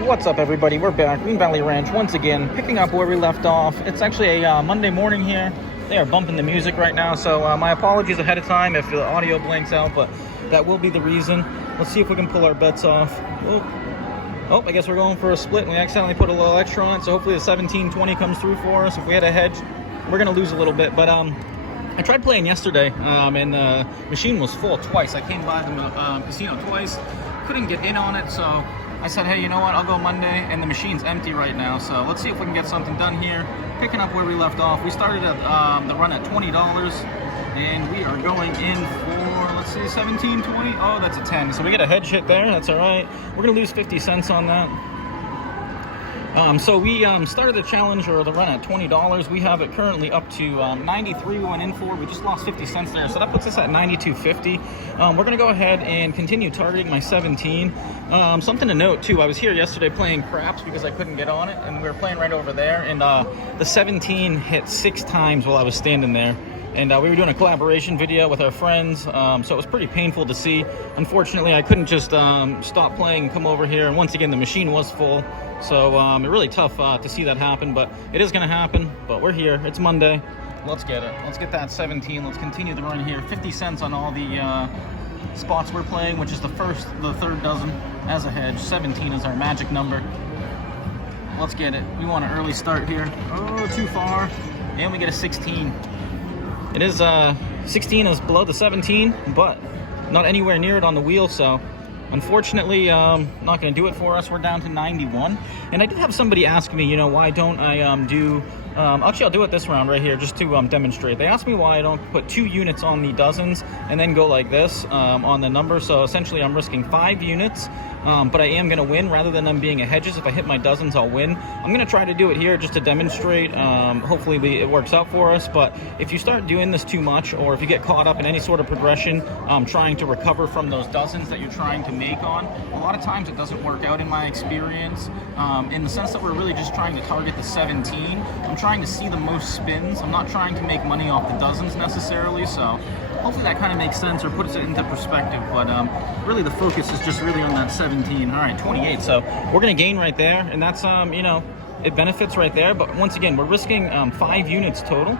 What's up, everybody? We're back, Green Valley Ranch, once again, picking up where we left off. It's actually a Monday morning here. They are bumping the music right now, so my apologies ahead of time if the audio blanks out, but that will be the reason. Let's see if we can pull our bets off. Oh, I guess we're going for a split, and we accidentally put a little extra on it, so hopefully the 17-20 comes through for us. If we had a hedge, we're going to lose a little bit, but I tried playing yesterday, and the machine was full twice. I came by the casino twice, couldn't get in on it, so I said, hey, you know what, I'll go Monday, and the machine's empty right now, so let's see if we can get something done here. Picking up where we left off. We started at the run at $20, and we are going in for, let's see, 17, 20. Oh, that's a 10. So we get a hedge hit there. That's all right. We're going to lose 50 cents on that. So we started the challenge, or the run, at $20. We have it currently up to 93 we went in for. We just lost 50 cents there, so that puts us at 92.50. We're going to go ahead and continue targeting my 17. Something to note, too, I was here yesterday playing craps because I couldn't get on it, and we were playing right over there, and the 17 hit 6 times while I was standing there. And we were doing a collaboration video with our friends, so it was pretty painful to see. Unfortunately, I couldn't just stop playing and come over here, and once again, the machine was full. So it's really tough to see that happen, but it is going to happen. But we're here. It's Monday. Let's get it. Let's get that 17. Let's continue the run here. 50 cents on all the spots we're playing, which is the third dozen as a hedge. 17 is our magic number. Let's get it. We want an early start here. Oh, too far. And we get a 16. It is 16 is below the 17, but not anywhere near it on the wheel, so unfortunately, not going to do it for us. We're down to 91. And I did have somebody ask me, you know, why don't I do... actually, I'll do it this round right here just to demonstrate. They asked me why I don't put 2 units on the dozens and then go like this on the number. So essentially, I'm risking 5 units, but I am going to win rather than them being a hedges. If I hit my dozens, I'll win. I'm going to try to do it here just to demonstrate. Hopefully, it works out for us. But if you start doing this too much, or if you get caught up in any sort of progression, trying to recover from those dozens that you're trying to make on, a lot of times it doesn't work out in my experience. In the sense that we're really just trying to target the 17. I'm trying to see the most spins. I'm not trying to make money off the dozens necessarily, so hopefully that kind of makes sense or puts it into perspective. But really the focus is just really on that 17. All right, 28. So we're going to gain right there, and that's, you know, it benefits right there. But once again, we're risking 5 units total,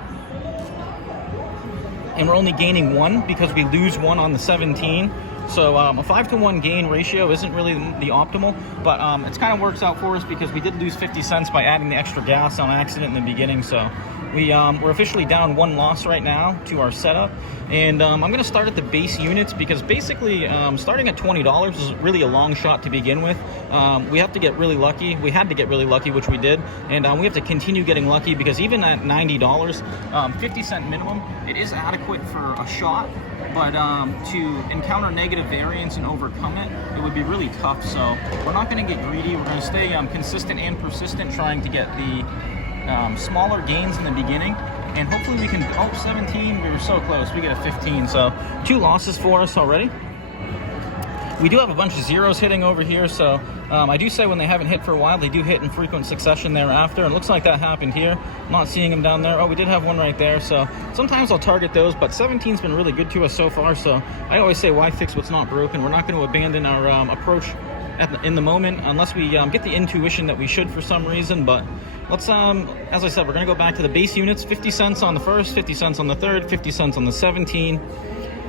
and we're only gaining 1 because we lose 1 on the 17. So a 5-to-1 gain ratio isn't really the optimal, but it kind of works out for us because we did lose 50 cents by adding the extra gas on accident in the beginning. So we're officially down 1 loss right now to our setup, and I'm going to start at the base units because basically starting at $20 is really a long shot to begin with. We have to get really lucky. We had to get really lucky, which we did, and we have to continue getting lucky because even at $90, 50 cent minimum, it is adequate for a shot. But to encounter negative variance and overcome it, it would be really tough. So we're not going to get greedy. We're going to stay consistent and persistent, trying to get the smaller gains in the beginning. And hopefully we can, 17, we were so close. We get a 15. So 2 losses for us already. We do have a bunch of zeros hitting over here, so I do say when they haven't hit for a while, they do hit in frequent succession thereafter, and it looks like that happened here. I'm not seeing them down there. Oh, we did have one right there, so sometimes I'll target those, but 17's been really good to us so far, so I always say, why fix what's not broken? We're not going to abandon our approach in the moment unless we get the intuition that we should for some reason. But let's, as I said, we're going to go back to the base units. 50 cents on the first, 50 cents on the third, 50 cents on the 17.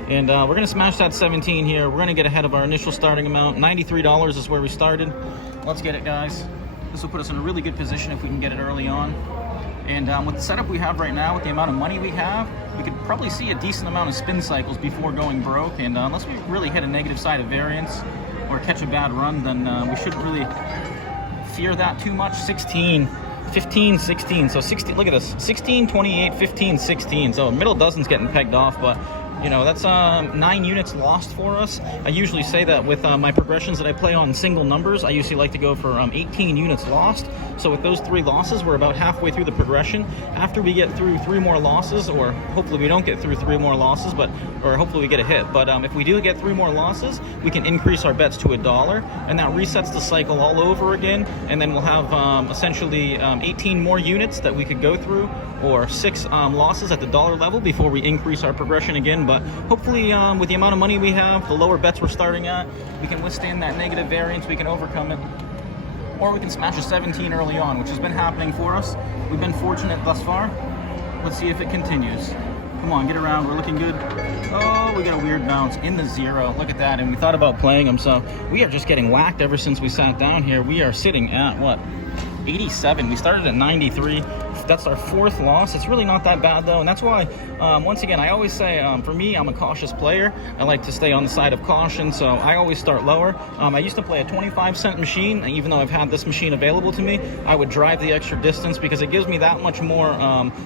And we're going to smash that 17 here. We're going to get ahead of our initial starting amount. $93 is where we started. Let's get it, guys. This will put us in a really good position if we can get it early on. And with the setup we have right now, with the amount of money we have, we could probably see a decent amount of spin cycles before going broke. And unless we really hit a negative side of variance or catch a bad run, then we shouldn't really fear that too much. 16, 15, 16. So 16, look at this. 16, 28, 15, 16. So middle dozen's getting pegged off, but you know, that's 9 units lost for us. I usually say that with my progressions that I play on single numbers, I usually like to go for 18 units lost. So with those 3 losses, we're about halfway through the progression. After we get through 3 more losses, or hopefully we don't get through 3 more losses, or hopefully we get a hit. But if we do get 3 more losses, we can increase our bets to $1, and that resets the cycle all over again. And then we'll have essentially 18 more units that we could go through, or 6 losses at the dollar level before we increase our progression again. But hopefully with the amount of money we have, the lower bets we're starting at, we can withstand that negative variance, we can overcome it. or we can smash a 17 early on, which has been happening for us. We've been fortunate thus far. Let's see if it continues. Come on, get around, we're looking good. Oh, we got a weird bounce in the 0. Look at that, and we thought about playing them, so we are just getting whacked ever since we sat down here. We are sitting at, what, 87. We started at 93. That's our 4th loss. It's really not that bad though, and that's why, once again, I always say, for me, I'm a cautious player. I like to stay on the side of caution, so I always start lower. I used to play a 25-cent machine, and even though I've had this machine available to me, I would drive the extra distance because it gives me that much more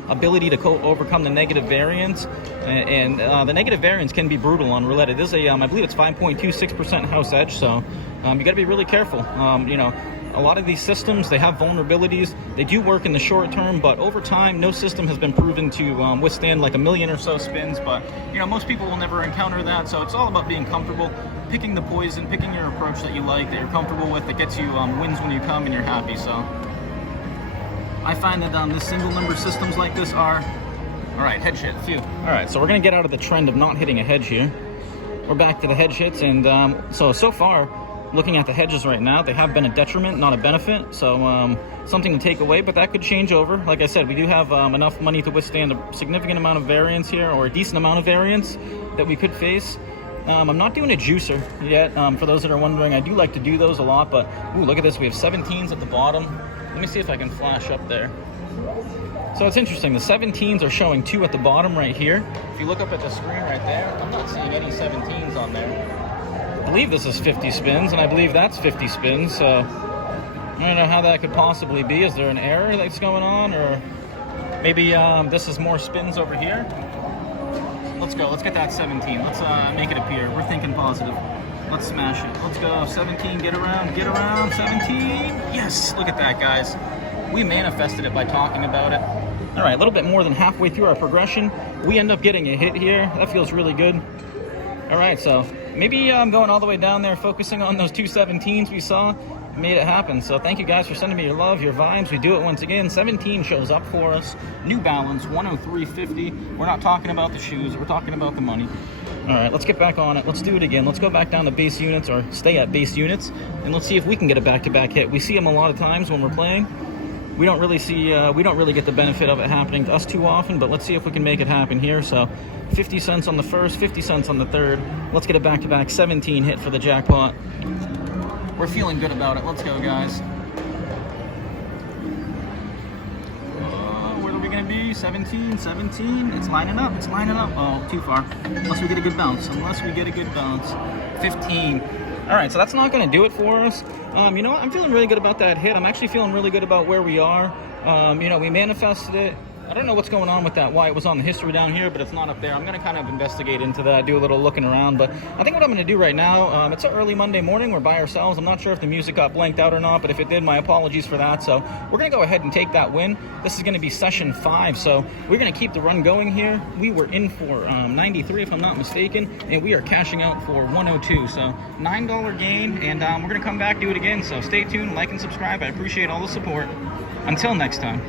ability to overcome the negative variance, and the negative variance can be brutal on roulette. It is a, I believe it's 5.26% house edge, so you got to be really careful. You know, a lot of these systems, they have vulnerabilities. They do work in the short term, but over time, no system has been proven to withstand like a million or so spins. But, you know, most people will never encounter that. So it's all about being comfortable, picking the poison, picking your approach that you like, that you're comfortable with, that gets you wins when you come and you're happy. So I find that this single number systems like this are, all right, hedge hit, phew. All right, so we're gonna get out of the trend of not hitting a hedge here. We're back to the hedge hits, and so far, looking at the hedges right now, they have been a detriment, not a benefit. So something to take away, but that could change over. Like I said, we do have enough money to withstand a significant amount of variance here, or a decent amount of variance that we could face. I'm not doing a juicer yet. For those that are wondering, I do like to do those a lot, but ooh, look at this. We have 17s at the bottom. Let me see if I can flash up there. So it's interesting. The 17s are showing 2 at the bottom right here. If you look up at the screen right there, I'm not seeing any 17s on there. I believe this is 50 spins, and I believe that's 50 spins, so I don't know how that could possibly be. Is there an error that's going on, or maybe this is more spins over here? Let's go. Let's get that 17. Let's make it appear. We're thinking positive. Let's smash it. Let's go. 17, get around, 17. Yes, look at that, guys. We manifested it by talking about it. All right, a little bit more than halfway through our progression, we end up getting a hit here. That feels really good. All right, so maybe I'm going all the way down there, focusing on those 2 17s we saw, made it happen. So thank you guys for sending me your love, your vibes. We do it once again. 17 shows up for us. New Balance, 103.50. We're not talking about the shoes. We're talking about the money. All right, let's get back on it. Let's do it again. Let's go back down to base units, or stay at base units, and let's see if we can get a back-to-back hit. We see them a lot of times when we're playing. We don't really see, we don't really get the benefit of it happening to us too often, but let's see if we can make it happen here. So 50 cents on the first, 50 cents on the third. Let's get a back-to-back 17 hit for the jackpot. We're feeling good about it. Let's go, guys. Where are we going to be? 17, 17. It's lining up. It's lining up. Oh, too far. Unless we get a good bounce. 15. All right, so that's not going to do it for us. You know what? I'm feeling really good about that hit. I'm actually feeling really good about where we are. You know, we manifested it. I don't know what's going on with that, why it was on the history down here, but it's not up there. I'm going to kind of investigate into that, do a little looking around. But I think what I'm going to do right now, it's an early Monday morning. We're by ourselves. I'm not sure if the music got blanked out or not, but if it did, my apologies for that. So we're going to go ahead and take that win. This is going to be session 5, so we're going to keep the run going here. We were in for 93, if I'm not mistaken, and we are cashing out for 102. So $9 gain, and we're going to come back, do it again. So stay tuned, like and subscribe. I appreciate all the support. Until next time.